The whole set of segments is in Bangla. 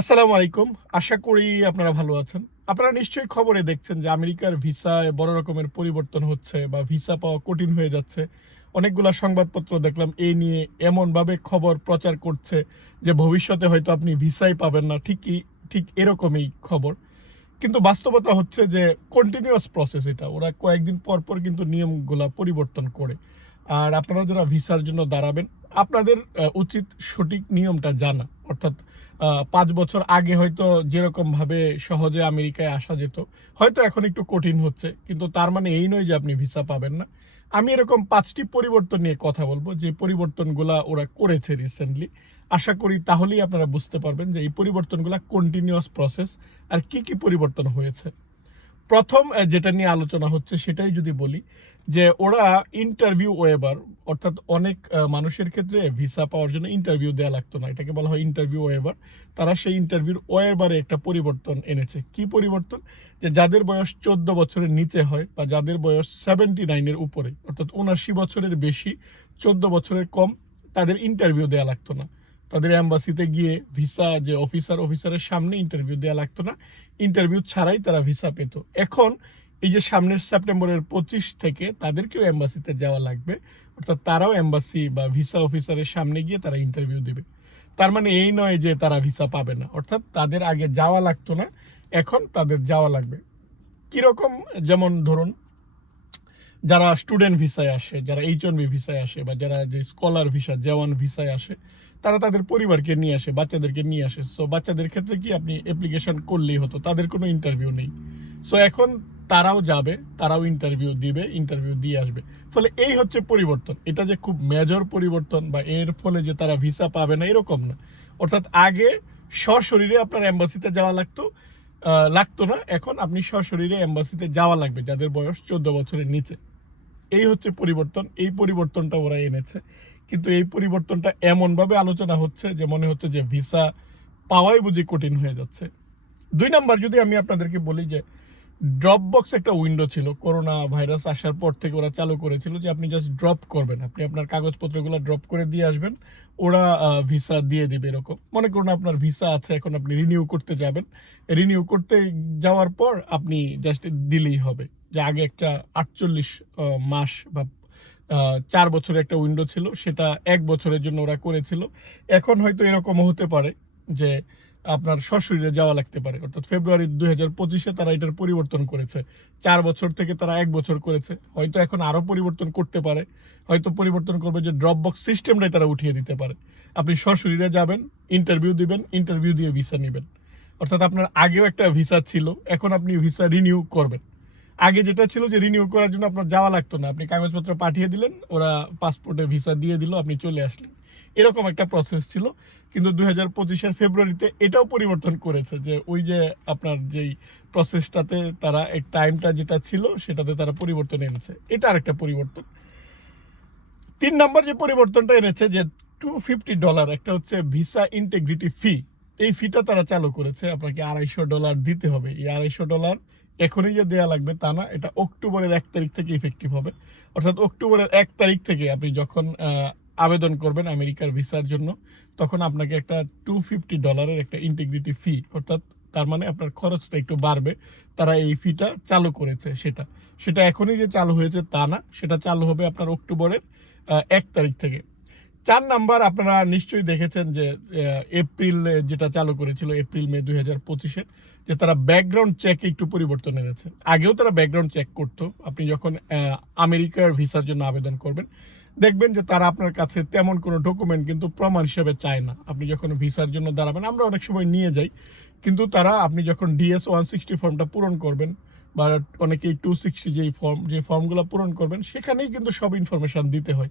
আসসালামু আলাইকুম। আশা করি আপনারা ভালো আছেন। আপনারা নিশ্চয়ই খবরে দেখছেন যে আমেরিকার ভিসায় বড় রকমের পরিবর্তন হচ্ছে বা ভিসা পাওয়া কঠিন হয়ে যাচ্ছে। অনেকগুলা সংবাদপত্র দেখলাম এই নিয়ে এমনভাবে খবর প্রচার করছে যে ভবিষ্যতে হয়তো আপনি ভিসাই পাবেন না। ঠিকই, ঠিক এরকমই খবর। কিন্তু বাস্তবতা হচ্ছে যে কন্টিনিউয়াস প্রসেস এটা। ওরা কয়েকদিন পর পর কিন্তু নিয়মগুলা পরিবর্তন করে। আর আপনারা যারা ভিসার জন্য দাঁড়াবেন আপনাদের উচিত সঠিক নিয়মটা জানা। অর্থাৎ পাঁচ বছর আগে হয়তো যেরকম ভাবে সহজে আমেরিকায় আসা যেত, হয়তো এখন একটু কঠিন হচ্ছে, কিন্তু তার মানে এই নয় যে আপনি ভিসা পাবেন না। আমি এরকম পাঁচটি পরিবর্তন নিয়ে কথা বলব, যে পরিবর্তনগুলা ওরা করেছে রিসেন্টলি আশা করি তাহলেই আপনারা বুঝতে পারবেন যে এই পরিবর্তনগুলা কন্টিনিউয়াস প্রসেস আর কি কি পরিবর্তন হয়েছে। প্রথম যেটা নিয়ে আলোচনা হচ্ছে সেটাই যদি বলি যে ওরা ইন্টারভিউ ওয়েবার অর্থাৎ অনেক মানুষের ক্ষেত্রে ভিসা পাওয়ার জন্য ইন্টারভিউ দেওয়া লাগতো না। এটাকে বলা হয় ইন্টারভিউ ওয়েবার তারা সেই ইন্টারভিউর ওয়েবারে একটা পরিবর্তন এনেছে। কি পরিবর্তন? যে যাদের বয়স চোদ্দ বছরের নিচে হয় বা যাদের বয়স সেভেন্টি নাইনের উপরে, অর্থাৎ উনাশি বছরের বেশি, চোদ্দ বছরের কম, তাদের ইন্টারভিউ দেওয়া লাগতো না। তাদের অ্যাম্বাসিতে গিয়ে ভিসা যে অফিসার অফিসারের সামনে ইন্টারভিউ দেওয়া লাগতো না। ইন্টারভিউ ছাড়াই তারা ভিসা পেত। এখন এই যে সামনের সেপ্টেম্বরের পঁচিশ থেকে তাদেরকেও এম্বাসিতে যাওয়া লাগবে। অর্থাৎ তারাও এম্বাসি বা ভিসা অফিসারের সামনে গিয়ে তারা ইন্টারভিউ দেবে। তার মানে এই নয় যে তারা ভিসা পাবে না। অর্থাৎ তাদের আগে যাওয়া লাগতো না, এখন তাদের যাওয়া লাগবে। কীরকম? যেমন ধরুন, যারা স্টুডেন্ট ভিসায় আসে, যারা এইচ বি ভিসায় আসে বা যারা যে স্কলার ভিসা, জওয়ান ভিসায় আসে, তারা তাদের পরিবারকে নিয়ে আসে, বাচ্চাদেরকে নিয়ে আসে। সো বাচ্চাদের ক্ষেত্রে কি আপনি অ্যাপ্লিকেশন করলেই হতো? তাদের কোনো ইন্টারভিউ নেই। সো এখন তারাও যাবে, তারাও ইন্টারভিউ দিবে ইন্টারভিউ দিয়ে আসবে। ফলে এই হচ্ছে পরিবর্তন। এটা যে খুব মেজর পরিবর্তন বা এর ফলে যে তারা ভিসা পাবে না, এরকম না। অর্থাৎ আগে সশরীরে আপনার এম্বাসিতে যাওয়া লাগতো লাগতো না। এখন আপনি সশরীরে এম্বাসিতে যাওয়া লাগবে, যাদের বয়স চোদ্দ বছরের নিচে। এই হচ্ছে পরিবর্তন। এই পরিবর্তনটা ওরা এনেছে। কিন্তু এই পরিবর্তনটা এমনভাবে আলোচনা হচ্ছে যে মনে হচ্ছে যে ভিসা পাওয়াই বুঝি কঠিন হয়ে যাচ্ছে। দুই নাম্বার যদি আমি আপনাদেরকে বলি যে ড্রপ বক্স একটা উইন্ডো ছিল করোনা ভাইরাস আসার পর থেকে ওরা চালু করেছিল যে আপনি জাস্ট ড্রপ করবেন। আপনি আপনার কাগজপত্রগুলো ড্রপ করে দিয়ে আসবেন, ওরা ভিসা দিয়ে দিবে এরকম। মনে করুন আপনার ভিসা আছে, এখন আপনি রিনিউ করতে যাবেন। রিনিউ করতে যাওয়ার পর আপনি জাস্ট দিলেই হবে। যে আগে একটা আটচল্লিশ মাস বা চার বছরের একটা উইন্ডো ছিল, সেটা এক বছরের জন্য ওরা করেছিল। এখন হয়তো এরকম হতে পারে যে আপনার সশরীরে যাওয়া লাগতে পারে। অর্থাৎ ফেব্রুয়ারি দুই হাজার পঁচিশে তারা এটার পরিবর্তন করেছে। চার বছর থেকে তারা এক বছর করেছে। হয়তো এখন আরও পরিবর্তন করতে পারে। হয়তো পরিবর্তন করবে যে ড্রপ বক্স সিস্টেমটাই তারা উঠিয়ে দিতে পারে। আপনি সশরীরে যাবেন ইন্টারভিউ দিবেন ইন্টারভিউ দিয়ে ভিসা নেবেন। অর্থাৎ আপনার আগেও একটা ভিসা ছিল, এখন আপনি ভিসা রিনিউ করবেন। আগে যেটা ছিল যে রিনিউ করার জন্য আপনার যাওয়া লাগতো না। আপনি কাগজপত্র পাঠিয়ে দিলেন, ওরা পাসপোর্টে ভিসা দিয়ে দিল, আপনি চলে আসলেন। এরকম একটা প্রসেস ছিল। কিন্তু দুই হাজার পঁচিশের ফেব্রুয়ারিতে এটাও পরিবর্তন করেছে যে ওই যে আপনার যেই প্রসেসটাতে তারা টাইমটা যেটা ছিল সেটাতে তারা পরিবর্তন এনেছে। এটা আরেকটা পরিবর্তন। তিন নম্বর যে পরিবর্তনটা এনেছে যে টু ফিফটি ডলার একটা হচ্ছে ভিসা ইন্টিগ্রিটি ফি এই ফিটা তারা চালু করেছে। আপনাকে আড়াইশো ডলার দিতে হবে। এই আড়াইশো ডলার এখনই যে দেওয়া লাগবে তা না, এটা অক্টোবরের এক তারিখ থেকে ইফেক্টিভ হবে। অর্থাৎ অক্টোবরের এক তারিখ থেকে আপনি যখন আবেদন করবেন আমেরিকার ভিসার জন্য, তখন আপনাকে একটা টু ফিফটি ডলারের একটা ইন্টিগ্রিটি ফি অর্থাৎ তার মানে আপনার খরচটা একটু বাড়বে, তারা এই ফিটা চালু করেছে সেটা। সেটা এখনই যে চালু হয়েছে তা না, সেটা চালু হবে আপনার অক্টোবরের এক তারিখ থেকে। চার নাম্বার আপনারা নিশ্চয়ই দেখেছেন যে এপ্রিল যেটা চালু করেছিল, এপ্রিল, মে দুই হাজার পঁচিশে, যে তারা ব্যাকগ্রাউন্ড চেকে একটু পরিবর্তন এনেছে। আগেও তারা ব্যাকগ্রাউন্ড চেক করতো, আপনি যখন আমেরিকার ভিসার জন্য আবেদন করবেন দেখবেন যে তারা আপনার কাছে তেমন কোনো ডকুমেন্ট কিন্তু প্রমাণ হিসেবে চায় না। আপনি যখন ভিসার জন্য দাঁড়াবেন, আমরা অনেক সময় নিয়ে যাই, কিন্তু তারা আপনি যখন ডিএস ওয়ান সিক্সটি ফর্মটা পূরণ করবেন বা অনেকেই টু সিক্সটি যেই ফর্ম যে ফর্মগুলো পূরণ করবেন, সেখানেই কিন্তু সব ইনফরমেশান দিতে হয়।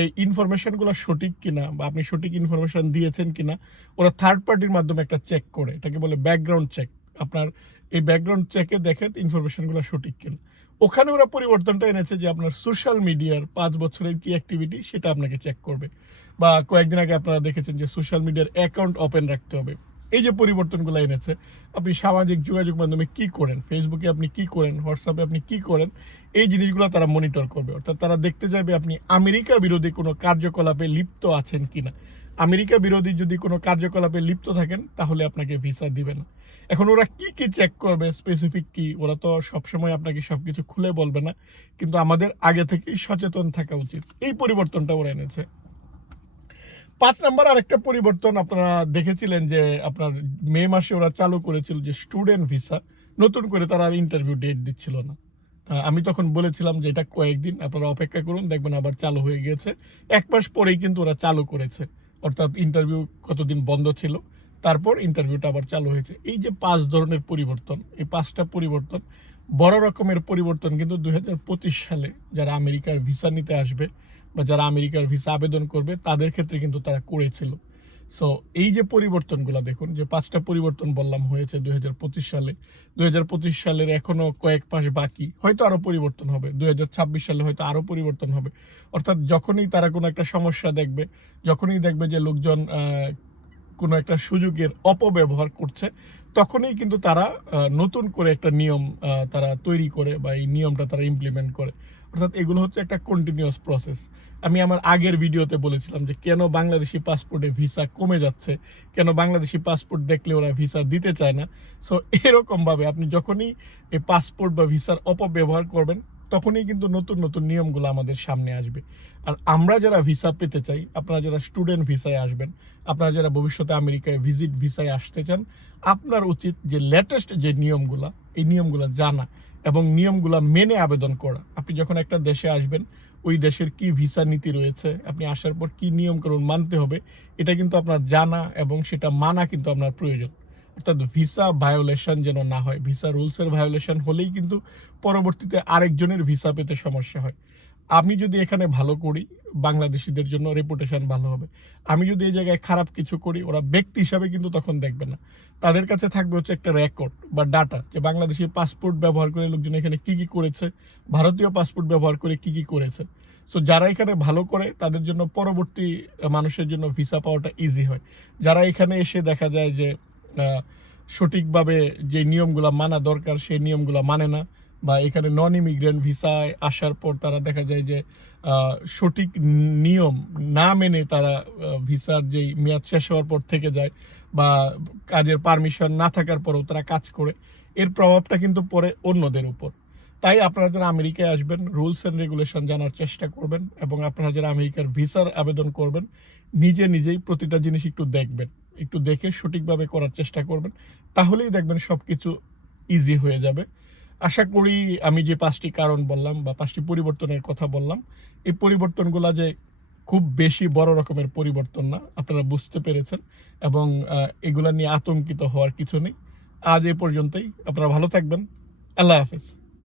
এই ইনফরমেশনগুলো সঠিক কিনা বা আপনি সঠিক ইনফরমেশন দিয়েছেন কিনা, ওরা থার্ড পার্টির মাধ্যমে একটা চেক করে। এটাকে বলে ব্যাকগ্রাউন্ড চেক আপনার এই ব্যাকগ্রাউন্ড চেকে দেখে ইনফরমেশনগুলো সঠিক কিনা। ওখানে ওরা পরিবর্তনটা এনেছে যে আপনার সোশ্যাল মিডিয়ার পাঁচ বছরের কি অ্যাক্টিভিটি সেটা আপনাকে চেক করবে। বা কয়েকদিন আগে আপনারা দেখেছেন যে সোশ্যাল মিডিয়ার অ্যাকাউন্ট ওপেন রাখতে হবে। এই যে পরিবর্তনগুলো এনেছে, আপনি সামাজিক যোগাযোগ মাধ্যমে কি করেন? ফেসবুকে আপনি কি করেন? হোয়াটসঅ্যাপে আপনি কি করেন? এই জিনিসগুলো তারা মনিটর করবে। অর্থাৎ তারা দেখতে চাইবে আপনি আমেরিকা বিরোধী কোনো কার্যকলাপে লিপ্ত আছেন কিনা। আমেরিকা বিরোধী যদি কোনো কার্যকলাপে লিপ্ত থাকেন, তাহলে আপনাকে ভিসা দিবে না। এখন ওরা কি কি চেক করবে স্পেসিফিক কি? ওরা তো সবসময় আপনাকে সবকিছু খুলে বলবে না, কিন্তু আমাদের আগে থেকেই সচেতন থাকা উচিত। এই পরিবর্তনটা ওরা এনেছে। পাঁচ নাম্বার আরেকটা পরিবর্তন আপনারা দেখেছিলেন যে আপনার মে মাসে ওরা চালু করেছিল যে স্টুডেন্ট ভিসা নতুন করে তারা আর ইন্টারভিউ ডেট দিচ্ছিল না। আমি তখন বলেছিলাম যে এটা কয়েকদিন, আপনারা অপেক্ষা করুন, দেখবেন আবার চালু হয়ে গিয়েছে। এক মাস পরেই কিন্তু ওরা চালু করেছে। অর্থাৎ ইন্টারভিউ কতদিন বন্ধ ছিল। তারপর ইন্টারভিউটা আবার চালু হয়েছে। এই যে পাঁচ ধরনের পরিবর্তন, এই পাঁচটা পরিবর্তন, বড় রকমের পরিবর্তন কিন্তু দুই সালে যারা আমেরিকার ভিসা নিতে আসবে বা যারা আমেরিকার ভিসা আবেদন করবে, তাদের ক্ষেত্রে কিন্তু তারা করেছিল। সো এই যে পরিবর্তনগুলো দেখুন, যে পাঁচটা পরিবর্তন বললাম হয়েছে দুই হাজার পঁচিশ সালে। দুই হাজার পঁচিশ সালের এখনও কয়েক মাস বাকি, হয়তো আরও পরিবর্তন হবে। দুই হাজার ছাব্বিশ সালে হয়তো আরও পরিবর্তন হবে। অর্থাৎ যখনই তারা কোনো একটা সমস্যা দেখবে, যখনই দেখবে যে লোকজন কোনো একটা সুযোগের অপব্যবহার করছে, তখনই কিন্তু তারা নতুন করে একটা নিয়ম তারা তৈরি করে বা এই নিয়মটা তারা ইমপ্লিমেন্ট করে। অর্থাৎ এগুলো হচ্ছে একটা কন্টিনিউয়াস প্রসেস আমি আমার আগের ভিডিওতে বলেছিলাম যে কেন বাংলাদেশি পাসপোর্টে ভিসা কমে যাচ্ছে, কেন বাংলাদেশি পাসপোর্ট দেখলে ওরা ভিসা দিতে চায় না? সো এরকমভাবে আপনি যখনই এই পাসপোর্ট বা ভিসার অপব্যবহার করবেন তখনই কিন্তু নতুন নতুন নিয়মগুলো আমাদের সামনে আসবে। আর আমরা যারা ভিসা পেতে চাই, আপনারা যারা স্টুডেন্ট ভিসায় আসবেন, আপনারা যারা ভবিষ্যতে আমেরিকায় ভিজিট ভিসায় আসতে চান, আপনার উচিত যে লেটেস্ট যে নিয়মগুলা, এই নিয়মগুলো জানা এবং নিয়মগুলা মেনে আবেদন করা। আপনি যখন একটা দেশে আসবেন, ওই দেশের কি ভিসা নীতি রয়েছে, আপনি আসার পর কি নিয়ম কানুন মানতে হবে, এটা কিন্তু আপনার জানা এবং সেটা মানা কিন্তু আপনার প্রয়োজন। অর্থাৎ ভিসা ভায়োলেশন যেন না হয় ভিসা রুলসের ভায়োলেশন হলেই কিন্তু পরবর্তীতে আরেকজনের ভিসা পেতে সমস্যা হয়। আমি যদি এখানে ভালো করি, বাংলাদেশিদের জন্য রেপুটেশন ভালো হবে। আমি যদি এই জায়গায় খারাপ কিছু করি, ওরা ব্যক্তি হিসাবে কিন্তু তখন দেখবে না। তাদের কাছে থাকবে হচ্ছে একটা রেকর্ড বা ডাটা যে বাংলাদেশি পাসপোর্ট ব্যবহার করে লোকজন এখানে কি কি করেছে, ভারতীয় পাসপোর্ট ব্যবহার করে কি কি করেছে। সো যারা এখানে ভালো করে, তাদের জন্য পরবর্তী মানুষের জন্য ভিসা পাওয়াটা ইজি হয়। যারা এখানে এসে দেখা যায় যে সঠিকভাবে যে নিয়মগুলো মানা দরকার, সেই নিয়মগুলো মানে না। বা এখানে নন ইমিগ্রেন্ট ভিসায় আসার পর তারা দেখা যায় যে সঠিক নিয়ম না মেনে তারা ভিসার যেই মেয়াদ শেষ হওয়ার পর থেকে যায় বা কাজের পারমিশন না থাকার পরেও তারা কাজ করে, এর প্রভাবটা কিন্তু পড়ে অন্যদের উপর। তাই আপনারা যারা আমেরিকায় আসবেন, রুলস অ্যান্ড রেগুলেশন জানার চেষ্টা করবেন এবং আপনারা যারা আমেরিকার ভিসার আবেদন করবেন, নিজে নিজেই প্রতিটা জিনিস একটু দেখবেন। একটু দেখে সঠিকভাবে করার চেষ্টা করবেন, তাহলেই দেখবেন সব কিছু ইজি হয়ে যাবে। আশা করি আমি যে পাঁচটি কারণ বললাম বা পাঁচটি পরিবর্তনের কথা বললাম, এই পরিবর্তনগুলো যে খুব বেশি বড় রকমের পরিবর্তন না, আপনারা বুঝতে পেরেছেন এবং এগুলা নিয়ে আতঙ্কিত হওয়ার কিছু নেই। আজ এ পর্যন্তই, আপনারা ভালো থাকবেন, আল্লাহ হাফেজ।